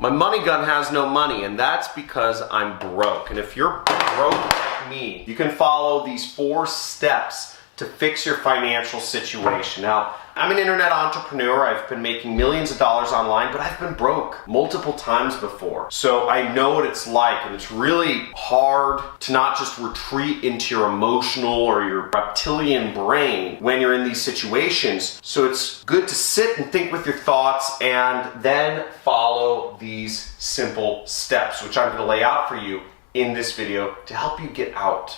My money gun has no money, and that's because I'm broke. And if you're broke like me, you can follow these 4 steps to fix your financial situation. Now, I'm an internet entrepreneur. I've been making millions of dollars online, but I've been broke multiple times before. So I know what it's like, and it's really hard to not just retreat into your emotional or your reptilian brain when you're in these situations. So it's good to sit and think with your thoughts and then follow these simple steps, which I'm going to lay out for you in this video to help you get out.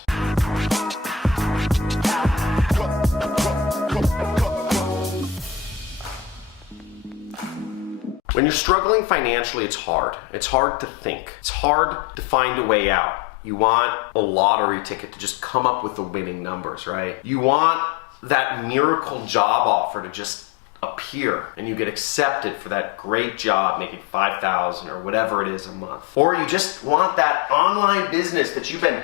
When you're struggling financially, it's hard. It's hard to think. It's hard to find a way out. You want a lottery ticket to just come up with the winning numbers, right? You want that miracle job offer to just appear and you get accepted for that great job making $5,000 or whatever it is a month. Or you just want that online business that you've been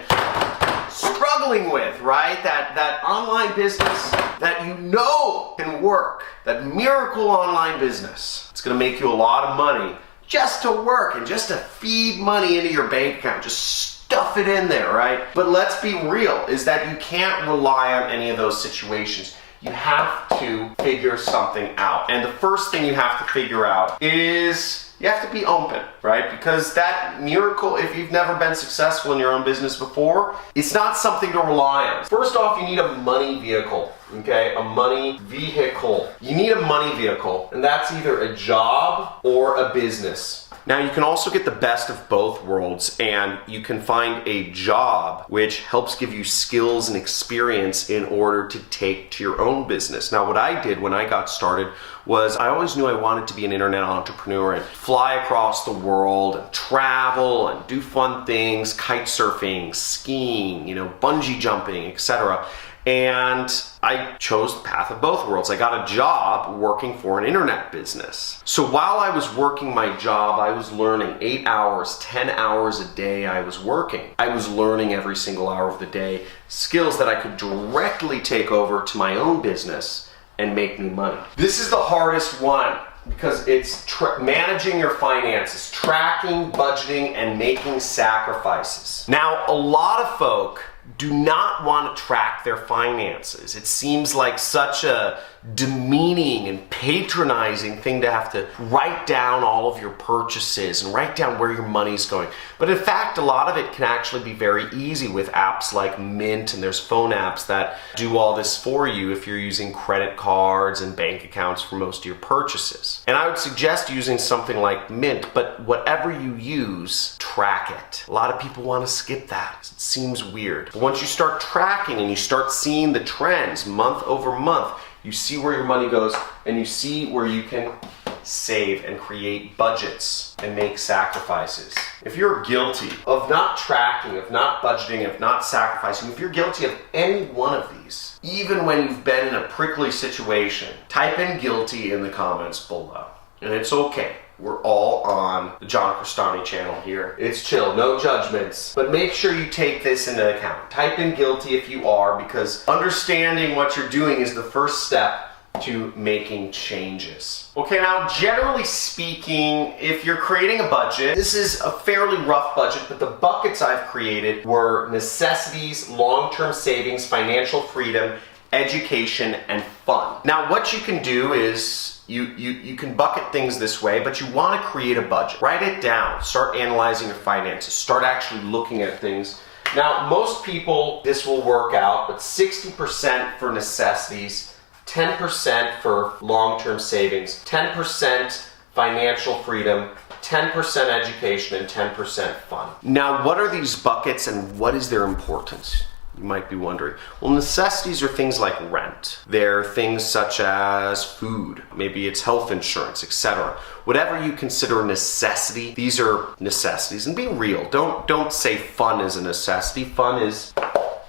struggling with, right? That online business that you know can work, that miracle online business. It's gonna make you a lot of money just to work and just to feed money into your bank account, just stuff it in there, right? But let's be real, is that you can't rely on any of those situations. You have to figure something out. And the first thing you have to figure out is you have to be open, right? Because that miracle, if you've never been successful in your own business before, it's not something to rely on. First off, you need a money vehicle, okay? A money vehicle. You need a money vehicle, and that's either a job or a business. Now, you can also get the best of both worlds, and you can find a job which helps give you skills and experience in order to take to your own business. Now, what I did when I got started was I always knew I wanted to be an internet entrepreneur and fly across the world and travel and do fun things, kite surfing, skiing, bungee jumping, etc. And I chose the path of both worlds. I got a job working for an internet business. So while I was working my job, I was learning 8 hours, 10 hours a day I was working. I was learning every single hour of the day skills that I could directly take over to my own business and make new money. This is the hardest one because it's managing your finances, tracking, budgeting, and making sacrifices. Now, a lot of folk do not want to track their finances. It seems like such a demeaning and patronizing thing to have to write down all of your purchases and write down where your money's going. But in fact, a lot of it can actually be very easy with apps like Mint, and there's phone apps that do all this for you if you're using credit cards and bank accounts for most of your purchases. And I would suggest using something like Mint, but whatever you use, track it. A lot of people want to skip that. It seems weird. But once you start tracking and you start seeing the trends month over month, you see where your money goes and you see where you can save and create budgets and make sacrifices. If you're guilty of not tracking, of not budgeting, of not sacrificing, if you're guilty of any one of these, even when you've been in a prickly situation, type in guilty in the comments below. And it's okay. We're all on the John Crestani channel here. It's chill, no judgments. But make sure you take this into account. Type in guilty if you are, because understanding what you're doing is the first step to making changes. Okay, now generally speaking, if you're creating a budget, this is a fairly rough budget, but the buckets I've created were necessities, long-term savings, financial freedom, education, and fun. Now what you can do is you can bucket things this way, but you want to create a budget. Write it down. Start analyzing your finances. Start actually looking at things. Now, most people, this will work out, but 60% for necessities, 10% for long-term savings, 10% financial freedom, 10% education, and 10% fun. Now, what are these buckets and what is their importance? You might be wondering. Well, necessities are things like rent. They're things such as food, maybe it's health insurance, etc. Whatever you consider a necessity, these are necessities. And be real, don't say fun is a necessity. Fun is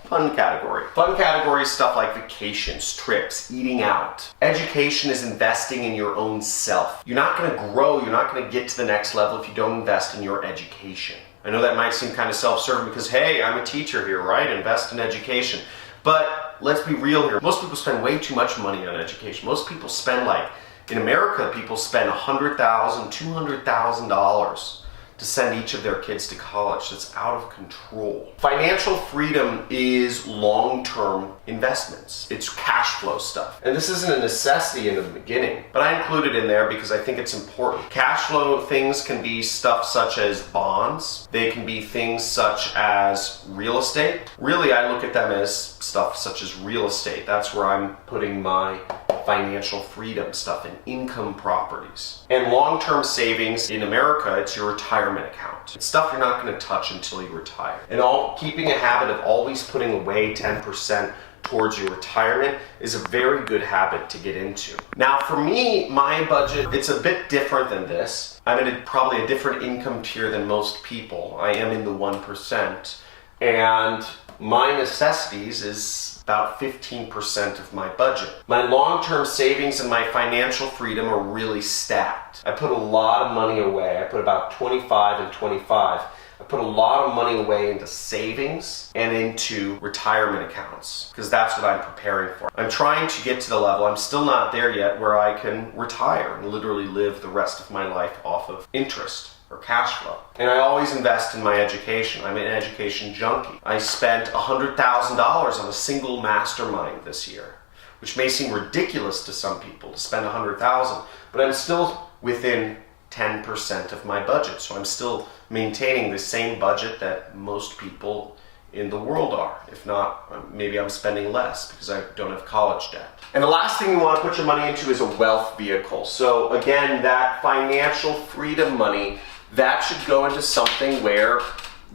fun category. Fun category is stuff like vacations, trips, eating out. Education is investing in your own self. You're not gonna grow, you're not gonna get to the next level if you don't invest in your education. I know that might seem kind of self-serving because, hey, I'm a teacher here, right? Invest in education. But let's be real here. Most people spend way too much money on education. Most people spend like In America, people spend $100,000, $200,000 to send each of their kids to college. That's out of control. Financial freedom is long-term investments. It's cash flow stuff. And this isn't a necessity in the beginning, but I include it in there because I think it's important. Cash flow things can be stuff such as bonds. They can be things such as real estate. Really, I look at them as stuff such as real estate. That's where I'm putting my financial freedom stuff in, income properties. And long-term savings in America, it's your retirement account. It's stuff you're not going to touch until you retire. And keeping a habit of always putting away 10% towards your retirement is a very good habit to get into. Now for me, my budget, it's a bit different than this. I'm in probably a different income tier than most people. I am in the 1%. And my necessities is about 15% of my budget. My long-term savings and my financial freedom are really stacked. I put a lot of money away. I put about 25 and 25. I put a lot of money away into savings and into retirement accounts because that's what I'm preparing for. I'm trying to get to the level, I'm still not there yet, where I can retire and literally live the rest of my life off of interest or cash flow. And I always invest in my education. I'm an education junkie. I spent $100,000 on a single mastermind this year, which may seem ridiculous to some people to spend $100,000, but I'm still within 10% of my budget. So I'm still maintaining the same budget that most people in the world are. If not, maybe I'm spending less because I don't have college debt. And the last thing you want to put your money into is a wealth vehicle. So again, that financial freedom money, that should go into something where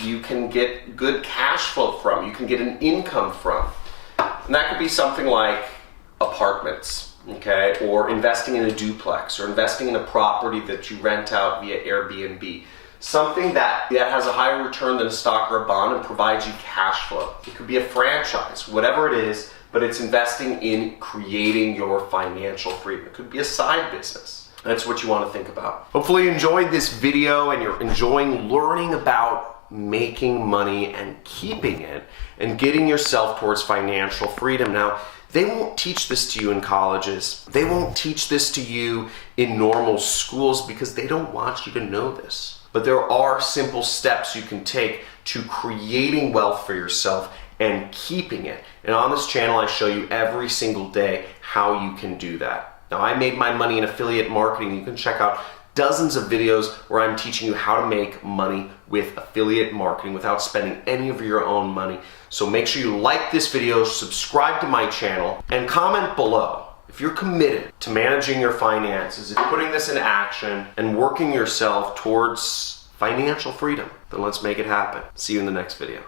you can get good cash flow from, you can get an income from. And that could be something like apartments, okay? Or investing in a duplex, or investing in a property that you rent out via Airbnb. Something that has a higher return than a stock or a bond and provides you cash flow. It could be a franchise, whatever it is, but it's investing in creating your financial freedom. It could be a side business. That's what you want to think about. Hopefully you enjoyed this video and you're enjoying learning about making money and keeping it and getting yourself towards financial freedom. Now, they won't teach this to you in colleges. They won't teach this to you in normal schools because they don't want you to know this. But there are simple steps you can take to creating wealth for yourself and keeping it. And on this channel, I show you every single day how you can do that. Now, I made my money in affiliate marketing. You can check out dozens of videos where I'm teaching you how to make money with affiliate marketing without spending any of your own money. So make sure you like this video, subscribe to my channel, and comment below. If you're committed to managing your finances, if you're putting this in action and working yourself towards financial freedom, then let's make it happen. See you in the next video.